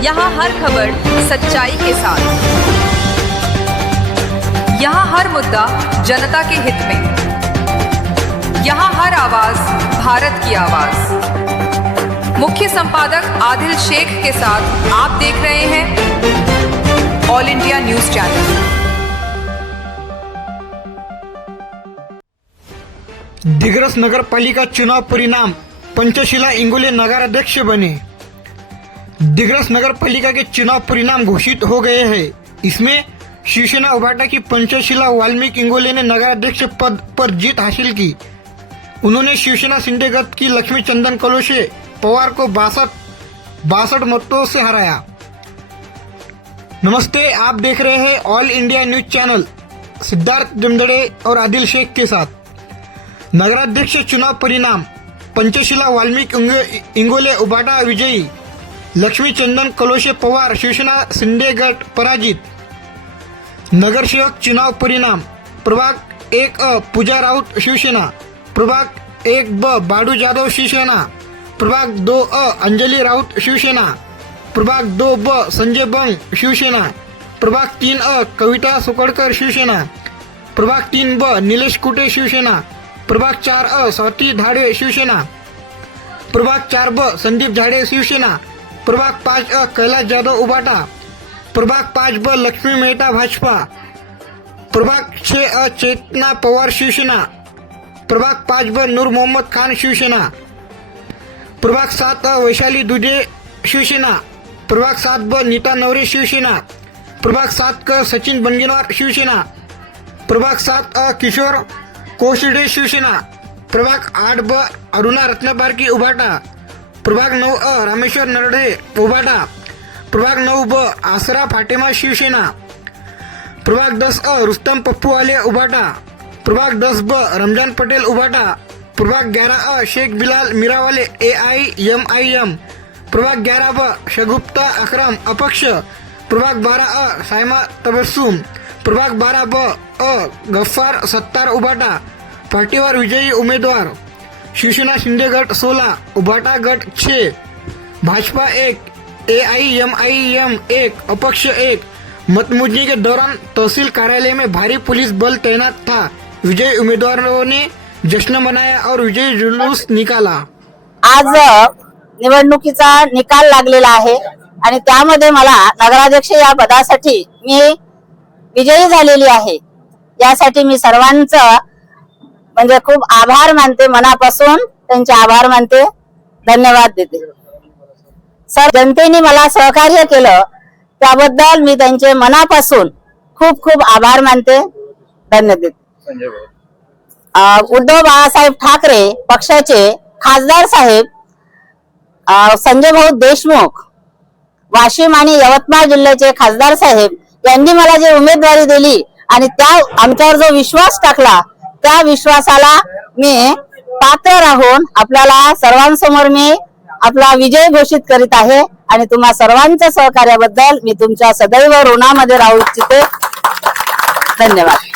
यहाँ हर खबर सच्चाई के साथ, यहाँ हर मुद्दा जनता के हित में, यहाँ हर आवाज भारत की आवाज। मुख्य संपादक आदिल शेख के साथ आप देख रहे हैं all India news channel. Digras नगर पालिका चुनाव परिणाम, पंचशीला इंगोले नगराध्यक्ष बने। दिग्रस नगर पालिका के चुनाव परिणाम घोषित हो गए हैं। इसमें शिवसेना उभाटा की पंचशीला वाल्मीकि इंगोले ने नगराध्यक्ष पद पर जीत हासिल की। उन्होंने शिवसेना शिंदे गट की लक्ष्मी चंदन कलोशे पवार को 62 मतों से हराया। नमस्ते, आप देख रहे हैं all India news channel Siddharth Jamdade और आदिल शेख के साथ। नगराध्यक्ष चुनाव परिणाम, पंचशीला वाल्मीकि इंगोले उभाटा विजयी, लक्ष्मी चंदन कलोशे पवार शिवसेना शिंदे गट पराजित। नगर सेवक चुनाव परिणाम, प्रभाग 1 पूजा राउत शिवसेना, प्रभाग 1 बाडू जाधव शिवसेना, प्रभाग 2 अंजली राउत शिवसेना, प्रभाग 2 संजय बंग शिवसेना, प्रभाग 3 कविता सुकडकर शिवसेना, प्रभाग 3 निलेश कुटे शिवसेना, प्रभाग 4 स्वाती धाडे शिवसेना, प्रभाग 4 संदीप झाडे शिवसेना, प्रभाग 5 कैलाश जाधव उभाटा, प्रभाग 5 लक्ष्मी मेहता भाजपा, प्रभाग 6 चेतना पवार शिवसेना, प्रभाग 5 नूर मोहम्मद खान शिवसेना, प्रभाग 7 वैशाली दुधे शिवसेना, प्रभाग 7 नीता नवरे शिवसेना, प्रभाग 7 सचिन बनगेनवार शिवसेना, प्रभाग 7 किशोर कोशिडे शिवसेना, प्रभाग 8 अरुणा रत्नपारकी उभाटा, प्रभाग 9 रामेश्वर नरडे उभाटा, प्रभाग 9 आसरा फाटेमा शिवसेना, प्रभाग 10 रुस्तम पप्पूवाले उभाटा, प्रभाग 10 रमजान पटेल उभाटा, प्रभाग 11 शेख बिलाल मीरावाले AIMIM, प्रभाग 11 शगुप्ता अकरम अपक्ष, प्रभाग 12 सायमा तबस्सुम, प्रभाग 12 गफ्फार सत्तार उभाटा, पाटीवर विजयी उमेदवार शिवसेना शिंदे गट 16, उभाटा गट 6, भाजपा 1, AIMIM 1, अपक्ष 1। मतमुजनी के दौरान तहसील कार्यालय में भारी पुलिस बल तैनात था। विजयी उम्मीदवारों ने जश्न मनाया और विजयी जुलूस निकाला। आज निवडणुकीचा निकाल लागलेला आहे आणि त्यामध्ये मला नगराध्यक्ष या पदासाठी मी विजयी झालेली आहे। यासाठी मी सर्वांचं म्हणजे खूप आभार मानते, मनापासून त्यांचे आभार मानते, धन्यवाद देते। सर, जनतेने मला सहकार्य केलं त्याबद्दल मी त्यांचे मनापासून खूप खूप आभार मानते, धन्यवाद देते। उद्धव बाळासाहेब ठाकरे पक्षाचे खासदार साहेब संजय भाऊ देशमुख, वाशिम आणि यवतमाळ जिल्ह्याचे खासदार साहेब यांनी मला जी उमेदवारी दिली आणि त्या आमच्यावर जो विश्वास टाकला त्या विश्वासाला मी पात्र राहून आपल्याला सर्वांसमोर मी आपला विजय घोषित करीत आहे आणि तुम्हा सर्वांच्या सहकार्याबद्दल मी तुमच्या सदैव ऋणामध्ये राहू इच्छिते। धन्यवाद।